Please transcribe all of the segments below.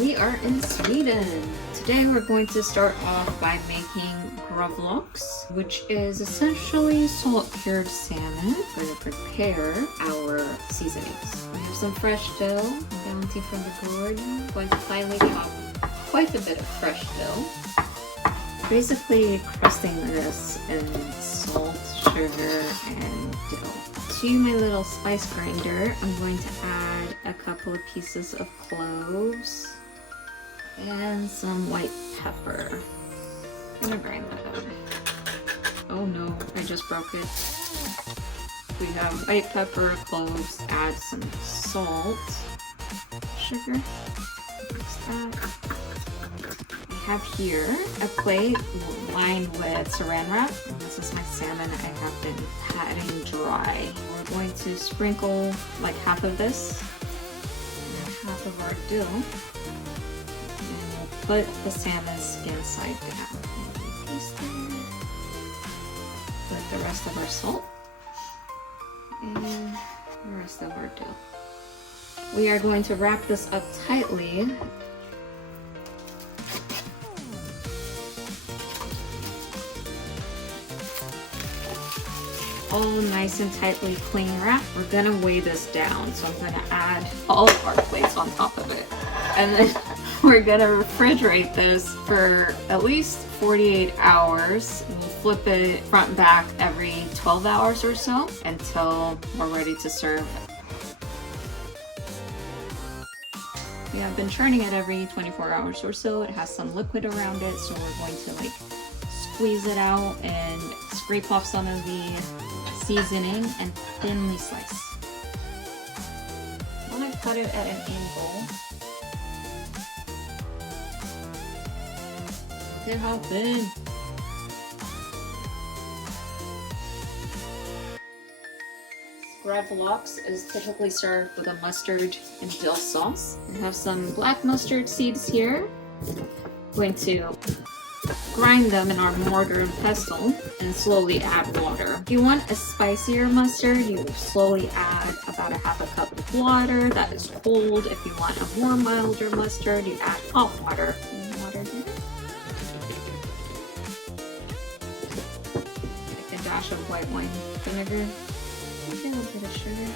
We are in Sweden. Today we're going to start off by making Gravlax, which is essentially salt-cured salmon. We're going to prepare our seasonings. We have some fresh dill, bounty from the garden. I'm going to finely chop quite a bit of fresh dill. Basically crusting this in salt, sugar, and dill. To my little spice grinder, I'm going to add a couple of pieces of cloves and some white pepper. I'm gonna grind that up. Oh no, I just broke it. We have white pepper, cloves, add some salt, sugar, mix that. I have here a plate lined with saran wrap. This is my salmon I have been patting dry. We're going to sprinkle like half of this and half of our dill. And we'll put the salmon skin side down. Put the rest of our salt and the rest of our dill. We are going to wrap this up tightly. All nice and tightly cling wrap. We're gonna weigh this down, so I'm gonna add all of our plates on top of it. And then we're gonna refrigerate this for at least 48 hours. We'll flip it front and back every 12 hours or so until we're ready to serve. We have been churning it every 24 hours or so. It has some liquid around it, so we're going to like squeeze it out and scrape off some of the seasoning and thinly slice. I want to cut it at an angle. Look at how thin. Gravlax is typically served with a mustard and dill sauce. I have some black mustard seeds here. I'm going to grind them in our mortar and pestle and slowly add water. If you want a spicier mustard, you slowly add about a half a cup of water that is cold. If you want a more milder mustard, you add hot water. Water here. Like a dash of white wine vinegar. A little bit of sugar.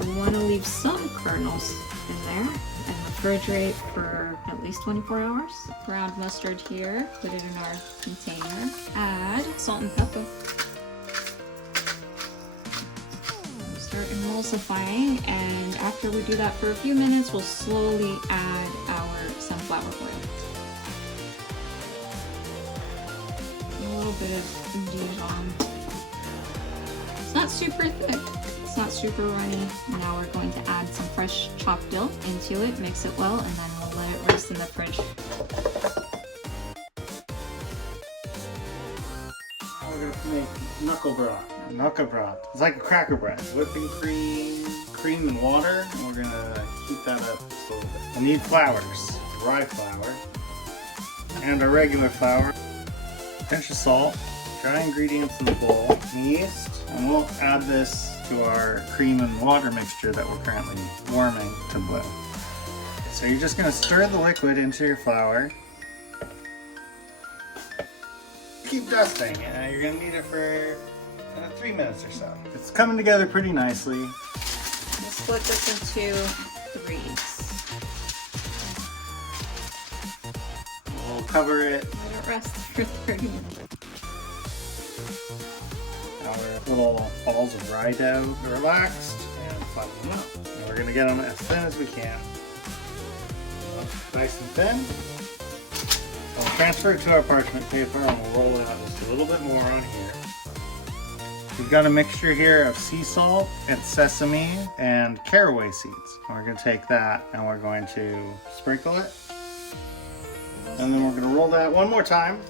We want to leave some kernels in there and refrigerate for at least 24 hours. Ground mustard here, put it in our container. Add salt and pepper. We'll start emulsifying, and after we do that for a few minutes, we'll slowly add our sunflower oil. A little bit of Dijon. It's not super thick. It's not super runny. Now we're going to add some fresh chopped dill into it, mix it well, and then we'll let it rest in the fridge. Now we're going to make knuckle broth. Knuckle broth. It's like a cracker bread. Whipping cream and water, and we're going to heat that up just a little bit. We'll need flours. Rye flour and our regular flour. A pinch of salt. Dry ingredients in the bowl. Yeast. And we'll add this to our cream and water mixture that we're currently warming to boil. So you're just going to stir the liquid into your flour. Keep dusting. You're going to need it for 3 minutes or so. It's coming together pretty nicely. We'll split this into threes. We'll cover it. Let it rest for 30 minutes. Our little balls of rye dough are relaxed and flatten them up. And we're going to get them as thin as we can. Nice and thin. We'll transfer it to our parchment paper and we'll roll out just a little bit more on here. We've got a mixture here of sea salt and sesame and caraway seeds. And we're going to take that and we're going to sprinkle it. And then we're going to roll that one more time.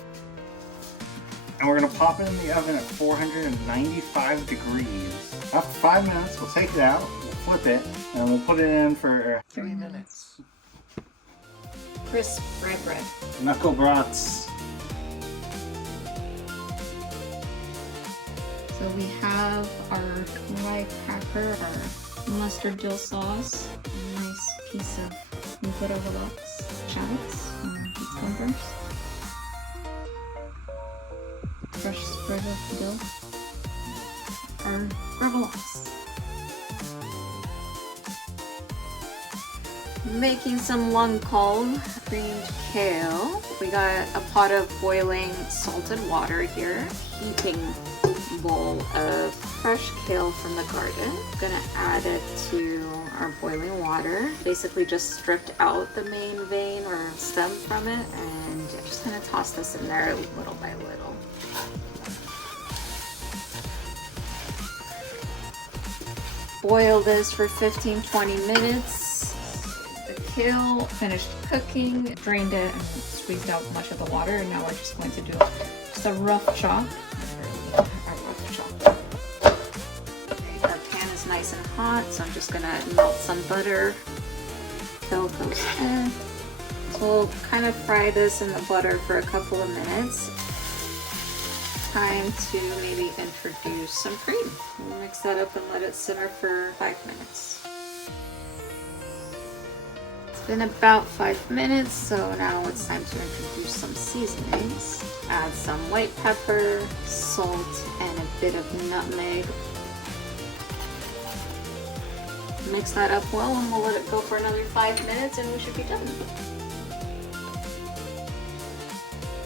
And we're going to pop it in the oven at 495 degrees. After 5 minutes, we'll take it out, we'll flip it, and we'll put it in for 3 minutes. Crisp rye bread. Knuckle broths. So we have our rye cracker, our mustard dill sauce, a nice piece of Gravlax shallots or cucumbers, fresh sprig of dill, or Gravlax. Making some lung called creamed kale. We got a pot of boiling salted water here. Heaping bowl of fresh kale from the garden. Gonna add it to our boiling water. Basically just stripped out the main vein or stem from it and just gonna toss this in there little by little. Boil this for 15-20 minutes. Kale finished cooking, drained it and squeezed out much of the water, and now we're just going to do just a rough chop. Okay, our pan is nice and hot, so I'm just gonna melt some butter. Kale goes in. So we'll kind of fry this in the butter for a couple of minutes. Time to maybe introduce some cream. We'll mix that up and let it simmer for 5 minutes. Been about 5 minutes, so now it's time to introduce some seasonings. Add some white pepper, salt, and a bit of nutmeg. Mix that up well and we'll let it go for another 5 minutes and we should be done.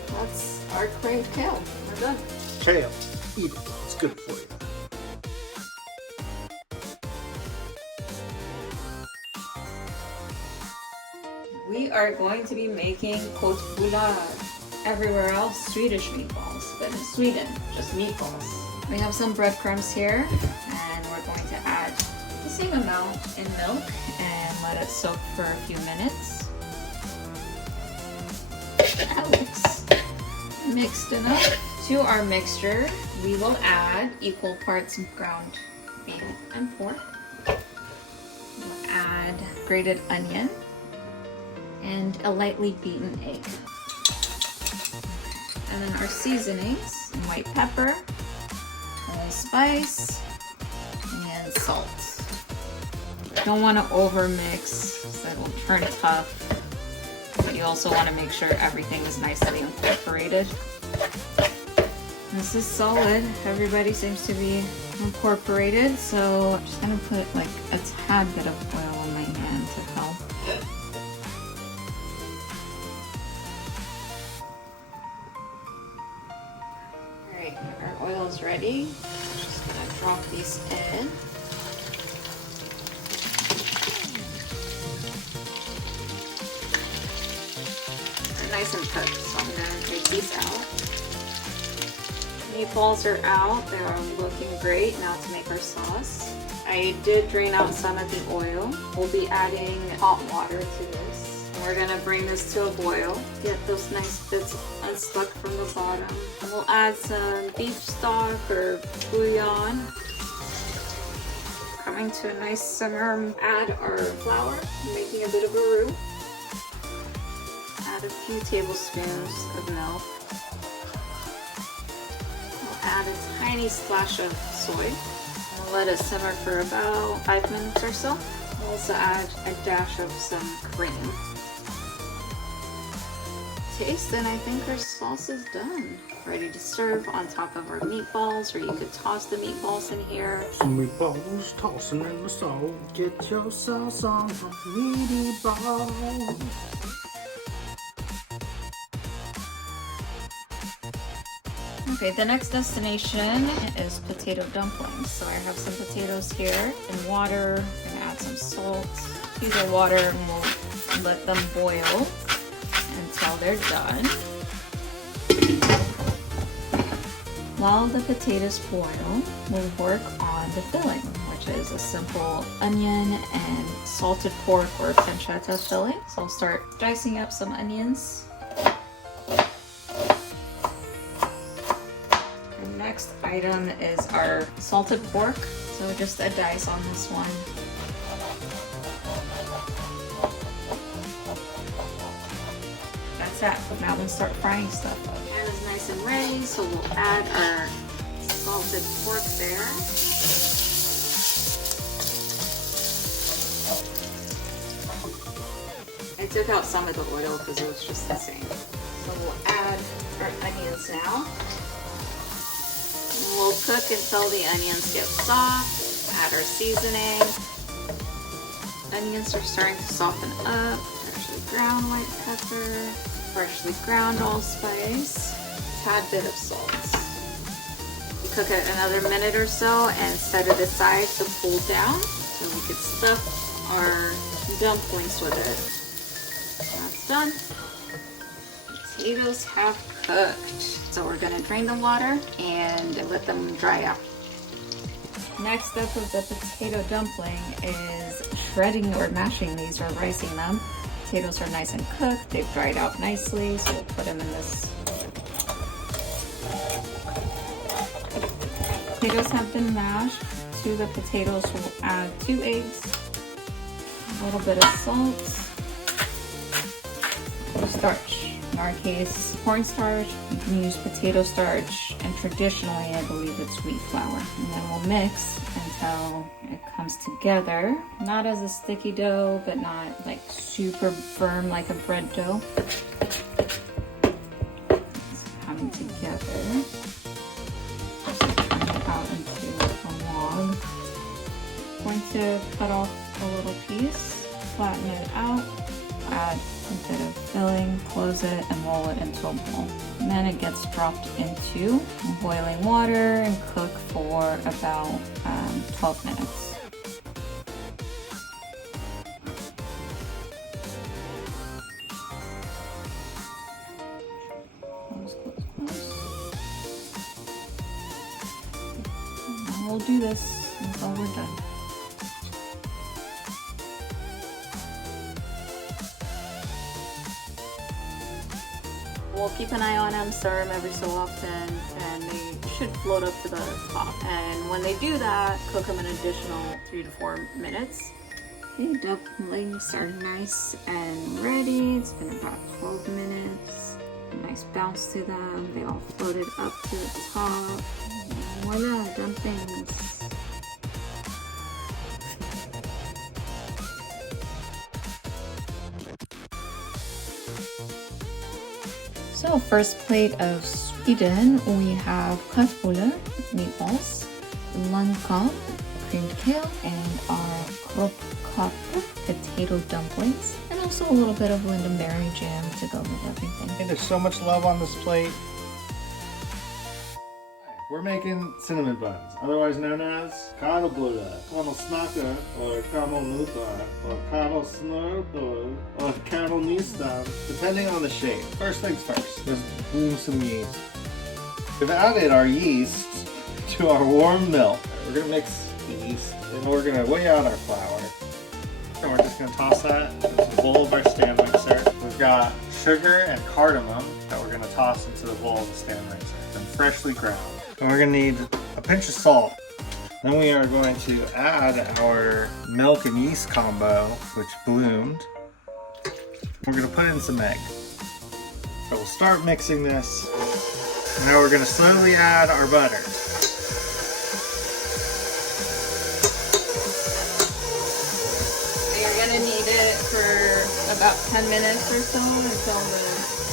That's our creamed kale. We're done. Kale, eat it. It's good for you. We are going to be making köttbullar. Everywhere else, Swedish meatballs, but in Sweden, just meatballs. We have some breadcrumbs here, and we're going to add the same amount in milk and let it soak for a few minutes. That looks mixed enough. To our mixture, we will add equal parts ground beef and pork. We'll add grated onion and a lightly beaten egg. And then our seasonings, white pepper, allspice, and salt. Don't want to over mix, so it'll turn tough. But you also want to make sure everything is nicely incorporated. This is solid. Everybody seems to be incorporated, so I'm just gonna put like a tad bit of oil on my hand to help. Alright, our oil's ready. Just gonna drop these in. They're nice and cooked, so I'm gonna take these out. Meatballs are out. They are looking great. Now to make our sauce. I did drain out some of the oil. We'll be adding hot water to this. And we're gonna bring this to a boil. Get those nice bits unstuck from the bottom. And we'll add some beef stock or bouillon. Coming to a nice simmer. Add our flour, making a bit of a roux. Add a few tablespoons of milk. Add a tiny splash of soy. We'll let it simmer for about 5 minutes or so. We'll also add a dash of some cream. Taste, and I think our sauce is done. Ready to serve on top of our meatballs, or you could toss the meatballs in here. Some meatballs tossing in the sauce. Get your sauce on the meatballs. Okay, the next destination is potato dumplings. So I have some potatoes here in water. I'm gonna add some salt. These are water, and we'll let them boil until they're done. While the potatoes boil, we'll work on the filling, which is a simple onion and salted pork or pancetta filling. So I'll start dicing up some onions. Next item is our salted pork, so just a dice on this one. That's it. Now we'll start frying stuff. Pan is nice and ready, so we'll add our salted pork there. took out some of the oil because it was just the same. So we'll add our onions now. We'll cook until the onions get soft. Add our seasoning. Onions are starting to soften up. Freshly ground white pepper. Freshly ground allspice. Tad bit of salt. You cook it another minute or so and set it aside to cool down so we could stuff our dumplings with it. That's done. Potatoes have cooked. So we're gonna drain the water and let them dry out. Next step of the potato dumpling is shredding or mashing these or ricing them. Potatoes are nice and cooked. They've dried out nicely, so we'll put them in this. Potatoes have been mashed. To the potatoes, we'll add 2 eggs, a little bit of salt, starch. In our case, cornstarch. You can use potato starch, and traditionally I believe it's wheat flour. And then we'll mix until it comes together. Not as a sticky dough, but not like super firm like a bread dough. It's coming together. Turn it out into a log. I'm going to cut off a little piece, flatten it out, add a bit of filling, close it, and roll it into a ball. And then it gets dropped into boiling water and cook for about 12 minutes. Close. And we'll do this until we're done. We'll keep an eye on them, stir them every so often, and they should float up to the top. And when they do that, cook them an additional 3 to 4 minutes. The dumplings are nice and ready. It's been about 12 minutes. A nice bounce to them. They all floated up to the top. Voila, dumplings. So first plate of Sweden, we have köttbullar, meatballs, lundkobb, creamed kale, and our kroppkakor, potato dumplings, and also a little bit of lingonberry jam to go with everything. Hey, there's so much love on this plate. We're making cinnamon buns, otherwise known as cardamom, kanosnaka, or kanonuta, or kanosnurpur, or kanonistan, depending on the shape. First things first, let's bloom some yeast. We've added our yeast to our warm milk. We're gonna mix the yeast, and we're gonna weigh out our flour. And we're just gonna toss that into the bowl of our stand mixer. We've got sugar and cardamom that we're gonna toss into the bowl of the stand mixer, and freshly ground. And we're going to need a pinch of salt. Then we are going to add our milk and yeast combo, which bloomed. We're going to put in some egg. So we'll start mixing this. And now we're going to slowly add our butter. You're going to need it for about 10 minutes or so until the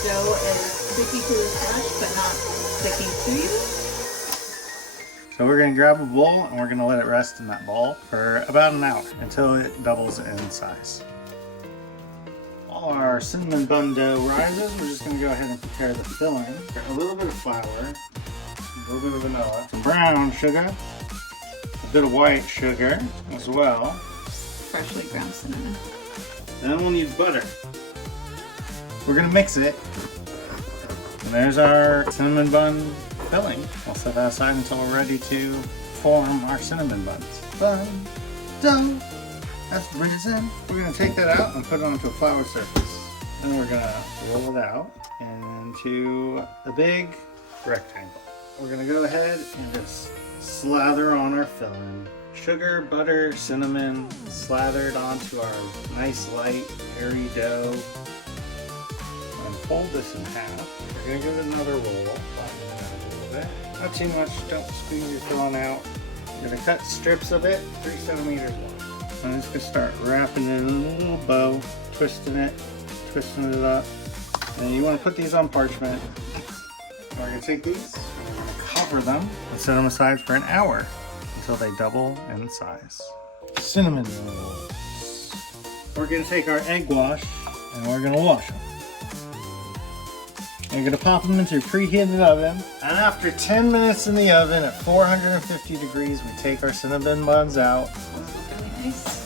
dough is sticky to the touch, but not sticking to you. So we're going to grab a bowl and we're going to let it rest in that bowl for about an hour until it doubles in size. While our cinnamon bun dough rises, we're just going to go ahead and prepare the filling. A little bit of flour, a little bit of vanilla, some brown sugar, a bit of white sugar as well. Freshly ground cinnamon. Then we'll need butter. We're going to mix it. And there's our cinnamon bun filling. We'll set that aside until we're ready to form our cinnamon buns. Bun dough has risen. We're going to take that out and put it onto a flour surface. Then we're going to roll it out into a big rectangle. We're going to go ahead and just slather on our filling. Sugar, butter, cinnamon slathered onto our nice light airy dough. And fold this in half. We're going to give it another roll. Not too much, don't squeeze your filling out. You're going to cut strips of it 3 centimeters long. I'm just going to start wrapping it in a little bow, twisting it twisting it up. And you want to put these on parchment. We're going to take these, and we're going to cover them and set them aside for an hour until they double in size. Cinnamon rolls. We're going to take our egg wash and we're going to wash them. We're going to pop them into a preheated oven, and after 10 minutes in the oven at 450 degrees, we take our cinnamon buns out. Those look really nice.